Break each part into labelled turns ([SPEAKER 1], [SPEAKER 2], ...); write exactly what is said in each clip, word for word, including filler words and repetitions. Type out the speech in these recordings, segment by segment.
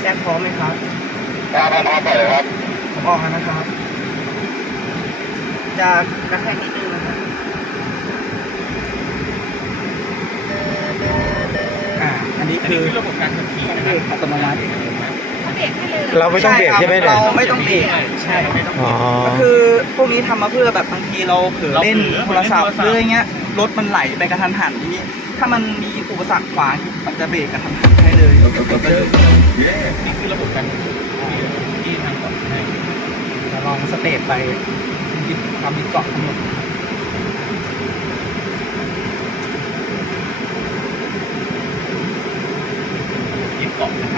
[SPEAKER 1] แจ็คพร้อมไหมครับ
[SPEAKER 2] ครับพร้อมไปเลยครับ
[SPEAKER 1] ผมออกแล้วนะครับจะกระแทกนิดนึงนะครับอ่าอันนี้คือ
[SPEAKER 3] ระบบการขับขี่นะค
[SPEAKER 1] เบร
[SPEAKER 3] รับ
[SPEAKER 1] กอัตโนมัติ
[SPEAKER 4] เราไม่ต้องเบรกใช่ไหมเนี่ย
[SPEAKER 1] เราไม่ต้องเบรกใช่
[SPEAKER 3] ไม่ต้อง
[SPEAKER 4] อ๋อ
[SPEAKER 1] ก็คือพวกนี้ทำมาเพื่อแบบบางทีเราเผลอเล่นโทรศัพท์หรืออะไรเงี้ยรถมันไหลไปกระทันหันทีนี้ถ้ามันมีอุปสรรคขวางมันจะเบรกกระทันหันให้เลย
[SPEAKER 3] นี่คือระบบการขับขี่ที่ทางก่อนให้
[SPEAKER 1] จะลองสเตปไปยึดความยึดเกาะทั้งหมด
[SPEAKER 3] ยึดเกาะนะครับ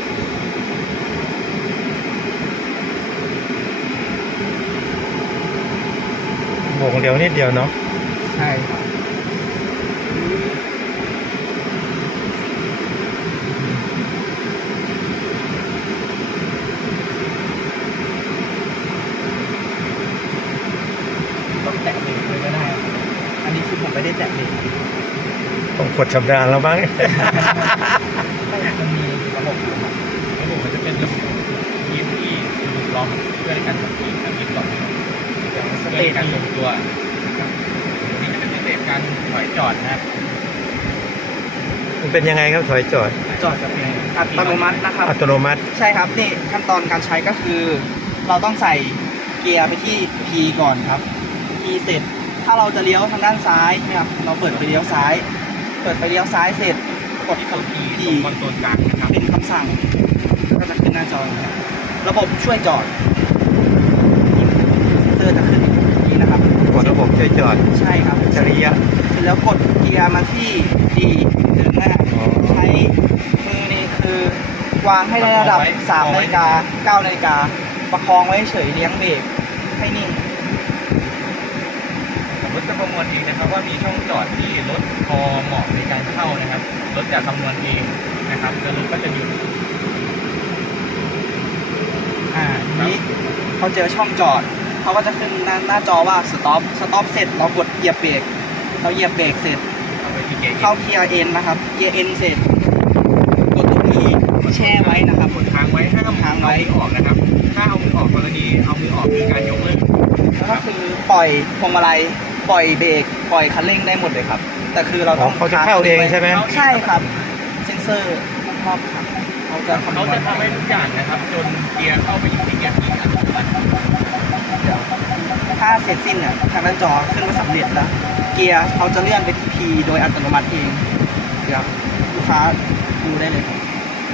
[SPEAKER 4] โบกเร็วนิดเดียวเนาะ
[SPEAKER 1] ใช่ครับต้องแตะเบรกเลยก็ได้ อันนี้คือผมไม่ได้แตะเบรก
[SPEAKER 4] ต้องกดชำนาญแล้วบ้าง
[SPEAKER 1] มันมีระบบอยู่ครับ
[SPEAKER 3] ระบบมันจะเป็นระบบยึดที่ระบบรองเพื่อในการขับขี่การยึดเกาะ
[SPEAKER 1] อย่างส
[SPEAKER 3] เพื่
[SPEAKER 1] เต
[SPEAKER 3] อ
[SPEAKER 1] ป
[SPEAKER 3] การทร
[SPEAKER 1] นี้
[SPEAKER 3] งตัวนี่จะเป็นสเต็ปการถอยจอดนะครับ
[SPEAKER 4] มันเป็นยังไงครับถอยจอด
[SPEAKER 1] จอดจะเป็นอัตโนมัตินะครับ
[SPEAKER 4] อัตโนมัติ
[SPEAKER 1] ใช่ครับนี่ขั้นตอนการใช้ก็คือ เราต้องใส่เกียร์ไปที่ P ก่อนครับ P เสร็จถ้าเราจะเลี้ยวทางด้านซ้ายนะครับเราเปิดไปเลี้ยวซ้าย เปิดไปเลี้ยวซ้ายเสร็จกด
[SPEAKER 3] ที่ตัวที
[SPEAKER 1] P
[SPEAKER 3] ตรงคอนโซลกลางนะครับ
[SPEAKER 1] เป็นคำสั่งก็จะขึ้นหน้าจอนะครับระบบช่วยจอดเซอร์จะขึ้นอย่างนี้นะครับ
[SPEAKER 4] กดระบบช่วยจอด
[SPEAKER 1] ใช่ครับ
[SPEAKER 4] อัจฉริยะ
[SPEAKER 1] เสร็จแล้วกดเกียร์มาที่ D เดินหน้า
[SPEAKER 4] อ๋อ
[SPEAKER 1] ใช้มือนี่คือวางให้ในระดับสามนาฬิกาเก้านาฬิกาประคองไว้เฉยเลี้ยงเบรกให้นิ่ง
[SPEAKER 3] รถจะประมวลเองนะครับว่ามีช่องจอดที่รถพอเหมาะในการเข้านะครับรถจะคำนวณเองนะครับแล้วรถก็จะหยุด
[SPEAKER 1] อ่าทีนี้เขาเจอช่องจอดเขาก็จะขึ้นหน้าหน้าจอว่า stop stop เสร็จเรากดเหยียบเบรกเราเหยียบเบรกเสร็จ
[SPEAKER 3] เอาไปที่เกียร์
[SPEAKER 1] เข้าเกียร์ N นะครับเกียร์ N เสร็จกดตัว P แช่ไว้นะครับ
[SPEAKER 3] กดค้างไว้ห้าม
[SPEAKER 1] ค้างไว้
[SPEAKER 3] เอามือออกนะครับถ้าเอามือออกกรณีเอามือออกคือการยกเลิก
[SPEAKER 1] แล้วก็คือปล่อยพวงมาลัยปล่อยเบรกปล่อยคันเร่งได้หมดเลยครับ แต่คือเรา
[SPEAKER 4] อ๋
[SPEAKER 1] ต้
[SPEAKER 4] อ
[SPEAKER 1] อง
[SPEAKER 4] เขาจะเข้าเองใช่ไหม
[SPEAKER 1] ใช่ครับเซนเซอร์รอบครับเขาจะคำน
[SPEAKER 3] เขา
[SPEAKER 1] วณ
[SPEAKER 3] จะทำให้ทุกอย่างนะครับ จนเกียร์เข้าไปอยู่ที่เกียร์ที่อัตโนมัติ
[SPEAKER 1] เดี๋ยวถ้าเสร็จสิ้นเนี่ยทางหน้าจอขึ้นว่าสำเร็จแล้ว เกียร์เขาจะเลื่อนไปที่ P โดยอัตโนมัติเองเดี๋ยวลูกค้าดูได้เลยครับ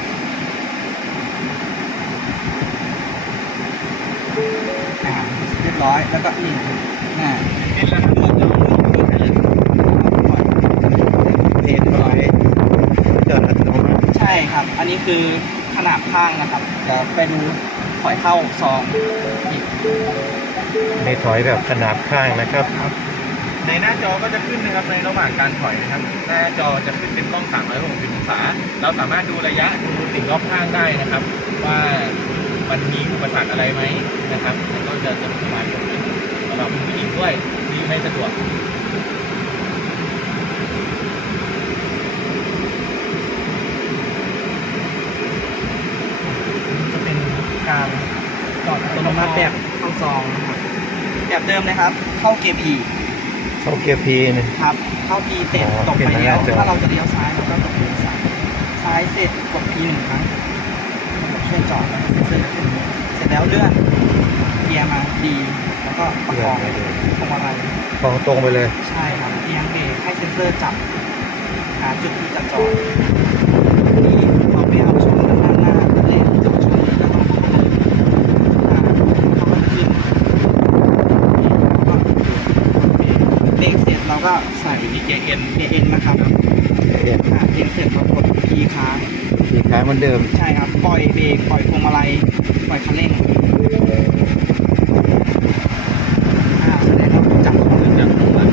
[SPEAKER 1] อ่าเรียบร้อยแล้วก็นี่อ่า
[SPEAKER 3] นี่แหละครับเราจะเอามือออกให้เลย
[SPEAKER 4] เทนถอยจอดอัตโนมัติ
[SPEAKER 1] ใช่ครับ อันนี้คือขนาดข้างนะครับเดี๋ยวไปดูถอยเข้าซองอีก
[SPEAKER 4] ในถอยแบบขนาดข้างนะครับ
[SPEAKER 3] ในหน้าจอก็จะขึ้นนะครับในระหว่างการถอยนะครับหน้าจอจะขึ้นเป็นกล้องสามร้อยหกสิบองศาเราสามารถดูระยะดูสิ่งรอบข้างได้นะครับ ว่ามันมีอุปสรรคอะไรไหมนะครับแล้วก็จะจะสามารถดูได้สำหรับผู้หญิงด้วยที่ไม่สะดวก
[SPEAKER 1] จะเป็นการจอดอัตโนมัติแบบเข้าซองนะครับแบบเดิมเลยครับเข้าเกียร์ P
[SPEAKER 4] เข้าเกียร์พีนะ
[SPEAKER 1] ครับเข้า P เสร็จ
[SPEAKER 4] อ๋อ
[SPEAKER 1] ตกไปเลี้ยว
[SPEAKER 4] เปลี่ยนหน้าจอ
[SPEAKER 1] ถ้าเราจะเลี้ยวซ้ายเราก็กดเลี้ยวซ้ายซ้ายเสร็จกด P หนึ่งครั้งช่วยจอดเซ็นเซอร์ขึ้นเสร็จแล้วเลื่อนเกียร์มาดีแล้วก็ประคองพวงมาลัย
[SPEAKER 4] ฟองตรงไปเลย
[SPEAKER 1] ใช่ครับเอียงเบรกให้เซ็นเซอร์จับหาจุดที่จะจอดนี่เราไม่เอาช่องด้านหน้าด้านเลนจะมาช่วยเราต้องอ่าเขาก็จะขึ้นแล้วก็เบรกเสร็จเราก็ใส่
[SPEAKER 3] ที่เกียร์เอ็น
[SPEAKER 1] เกียร์เอ็นนะครับ
[SPEAKER 4] เอ็น
[SPEAKER 1] อ่าเบรกเสร็จเรากดพีค้าง
[SPEAKER 4] พีค้างเหมือนเดิม
[SPEAKER 1] ใช่ครับปล่อยเบรกปล่อยพวงมาลัยปล่อยคันเร่งอ่าแสดงว่าจับของ
[SPEAKER 3] จากตรงนั้น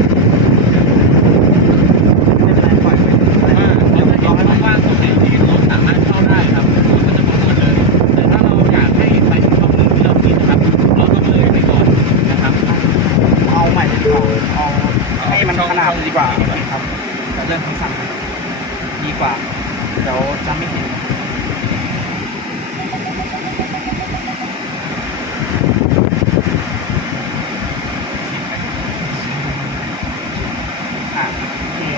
[SPEAKER 1] ไม่เป็นไรปล่อยไป
[SPEAKER 3] ว่าเราจะเห็นว่าว่างตรงไหนที่รถสามารถเข้าได้ครับรถก็จะประมวลเลย แต่ถ้าเราอยากให้ไปถึงช่องหนึ่งที่เราคิดนะครับ เราต้องเลยไปก่อนนะครับ
[SPEAKER 1] เอาใหม่ดีกว่าเอาให้มันขนาดดีกว่าครับเรื่องคำสั่งดีกว่าเดี๋ยวจะไม่เห็น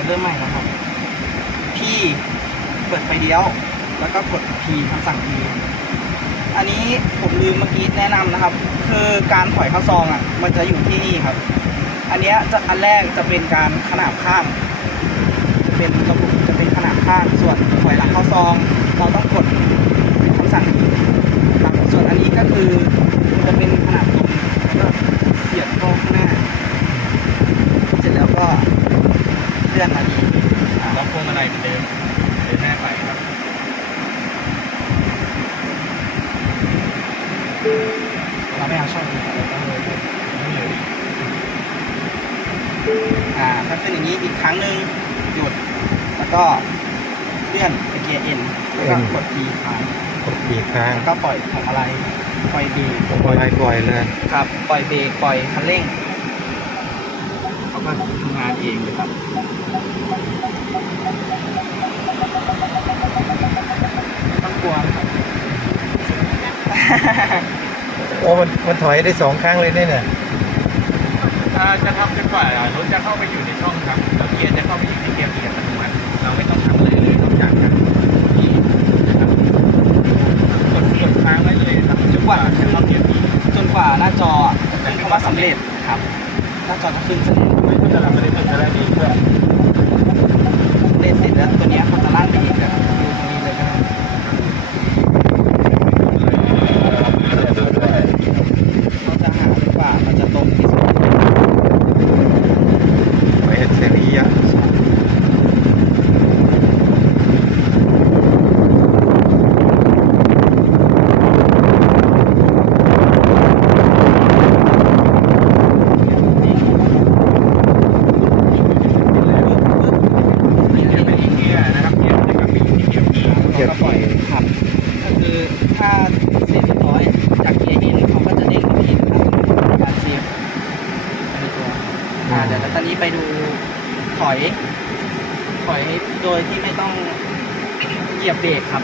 [SPEAKER 1] เริ่มใหม่นะครับ P เปิดไฟเลี้ยว แล้วก็กด P คำสั่ง P อันนี้ผมลืมเมื่อกี้แนะนำนะครับ คือการถอยเข้าซองอ่ะ มันจะอยู่ที่นี่ครับ อันเนี้ยจะอันแรกจะเป็นการขนาบข้างจะเป็นระบบจะเป็นขนาบข้าง ส่วนถอยหลังเข้าซอง เราต้องกดคำสั่งครับส่วนอันนี้ก็คือมันจะเป็นขนาดตรงแล้วก็เสียบเข้าข้างหน้า เสร็จแล้วก็เลื่อนมาดีอ่า
[SPEAKER 3] ล็อกพวงมาลัยเหมือนเดิมเดินหน้าไปครับ
[SPEAKER 1] เราไม่เอาช่องนี้เราต้องเลย
[SPEAKER 3] ไม่เลย
[SPEAKER 1] อ่าถ้าเป็นอย่างนี้อีกครั้งหนึ่งหยุด แล้วก็เลื่อนไปเกียร์ N แล้วก็กด P ค้าง
[SPEAKER 4] กดอีกครั้ง
[SPEAKER 1] แล้วก็ปล่อยของอะไรปล่อยเบรก
[SPEAKER 4] ผมอะไรปล่อยเลย
[SPEAKER 1] ครับ ปล่อยเบรกปล่อยคันเร่งเขาก็ทำงานเองเลยครับไม่ต้องกลัวนะครับ
[SPEAKER 4] โอ้มันมันถอยได้สองครั้งเลยเนี่ยเนี่ย
[SPEAKER 3] ถ้าจะทำจนกว่ารถจะเข้าไปอยู่ในช่องครับแล้วเกียร์จะเข้าไปอยู่ในเกียร์เกียร์อัตโนมัติเราไม่ต้องทำอะไรเลยนอกจากการกดที่นะครับกดกดค้างไว้เลยครับจนกว่าจะเข้าเกียร์ปี
[SPEAKER 1] จนกว่าหน้าจอจะขึ้นคำว่าสำเร็จครับ หน้าจอจะขึ้นแสดง
[SPEAKER 3] ไม่ต้องจะทำอะไรต้องจะได้ดีเพื่อ
[SPEAKER 1] เล่นเสร็จแล้วตัวเนี้ยเขาจะลั่นไปอีกอะดูตรงนี้เลยก็ได้เขาจะหาดีกว่ามันจะตรงที่สุด
[SPEAKER 4] ไปอัจฉริยะ
[SPEAKER 3] เกียร์เป็นอีกเกียร์นะครับเกียร์จะกลับไปอยู่ที่เกียร์ปี
[SPEAKER 1] เราก็ปล่อยครับก็คือถ้าเสร็จเรียบร้อยจากเกียร์เอ็นเขาก็จะเด้งมาอีกนะครับการเซฟในตัวอ่าเดี๋ยวตอนนี้ไปดูถอย ถอยโดยที่ไม่ต้องเหยียบเบรกครับ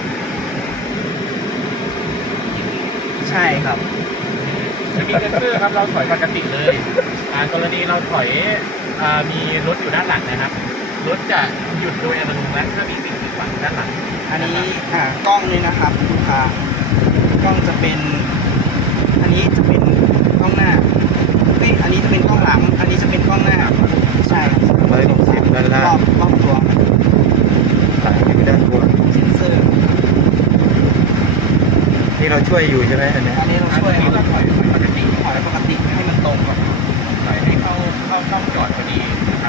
[SPEAKER 1] ใช่ครับ
[SPEAKER 3] จะมีเซ็นเซอร์ครับเราถอยปกติเลยอ่ากรณีเราถอยอ่ามีรถอยู่ด้านหลังนะครับรถจะหยุดโดยอัตโนมัติถ้ามีสิ่งกีดขวางด้านหลัง
[SPEAKER 1] อันนี้อ่ากล้องนี่นะครับลูกค้ากล้องจะเป็น อันนี้จะเป็นกล้องหน้าเฮ้ยอันนี้จะเป็นกล้องหลัง อันนี้จะเป็นกล้องหน้า ใช่ครับ
[SPEAKER 4] ร้อยหกสิบด้านล่าง
[SPEAKER 1] รอบรอบตัว
[SPEAKER 4] สายไปด้านบน
[SPEAKER 1] เซ็นเซอร์
[SPEAKER 4] นี่เราช่วยอยู่ใช่ไหมอันเนี้ย
[SPEAKER 1] อันนี้เราช่วย
[SPEAKER 3] อันนี้เราถอยปกติ
[SPEAKER 1] ถอยปกติให้มันตรงกับ
[SPEAKER 3] ถอยให้เข้าเข้าช่องจอดพอดีนะครับ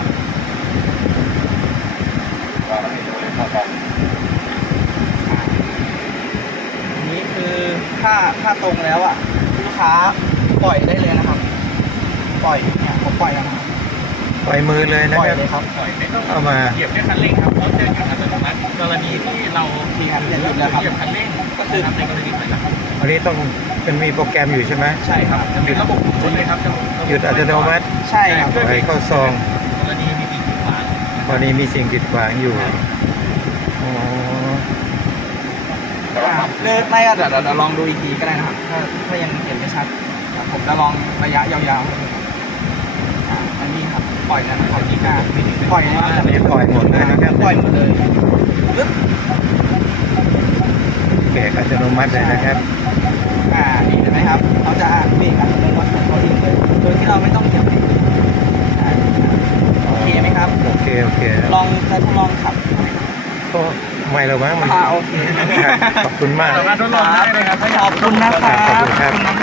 [SPEAKER 1] อันนี้คือถ้าถ้าตรงแล้วอ่ะลูกค้าปล่อยได้เลยนะครับ ปล่อยเนี่ยผมปล่อยแล้วนะครับ
[SPEAKER 4] ปล่อยมือเลยนะ
[SPEAKER 1] ปล่อย
[SPEAKER 4] ครับ
[SPEAKER 1] เลยครับ
[SPEAKER 3] ถอยไม่ต้อง
[SPEAKER 4] เอามา
[SPEAKER 3] เหยียบแค่คันเร่งครับรถจะหยุดอัตโนมัติกรณีที่เรา
[SPEAKER 1] ทีครับเนี่ยหยุดแล้วครับ
[SPEAKER 3] เหยียบคันเร่งก็คือทำในกรณีถอยหลัง
[SPEAKER 4] อันนี้ต้องเป็นมีโปรแกรมอยู่ใช่ไหม
[SPEAKER 1] ใช่ครับ
[SPEAKER 3] จะเป็นระบบหมุนเลยครับจะ
[SPEAKER 4] หยุดอัตโนมัติ
[SPEAKER 1] ใช่ครับ
[SPEAKER 4] ถอยเข้าซอง
[SPEAKER 3] กรณีมีสิ่งกีดขวาง
[SPEAKER 4] พอนี้มีสิ่งกีดขวางอยู่อ๋อ
[SPEAKER 1] อ่าเลิกไม่ก็เดี๋ยวเดี๋ยวเดี๋ยวลองดูอีกทีก็ได้นะครับ ถ้าถ้ายังเห็นไม่ชัดอ่ะผมจะลองระยะยาวๆให้ดูอ่าอันนี้ครับปล่อยแล้วนะครับอ่าปล่อยแล้วจะ
[SPEAKER 4] อันนี้ปล่อยหมดเลยนะครับ
[SPEAKER 1] ปล่อยหมดเลยปึ๊บ
[SPEAKER 4] เบรกอัตโนมัติเลยนะครับ
[SPEAKER 1] อ่านี่เห็นไหมครับเขาจะเบรกอัตโนมัติของเขาเองเลยโดยที่เราไม่ต้องเหยียบเบรกอ่าโอเคไหมครับ
[SPEAKER 4] โอเคโอเค
[SPEAKER 1] ลองจะทดลองขับ
[SPEAKER 4] ก็ไม่หรอกมั้งมัน
[SPEAKER 1] อ่าโอเค
[SPEAKER 4] ครับขอบคุณมาก
[SPEAKER 3] สามารถทดลองได้เลยครับ
[SPEAKER 1] ขอบคุณนะครับ
[SPEAKER 4] ขอบคุณครับ
[SPEAKER 1] ขอบคุณ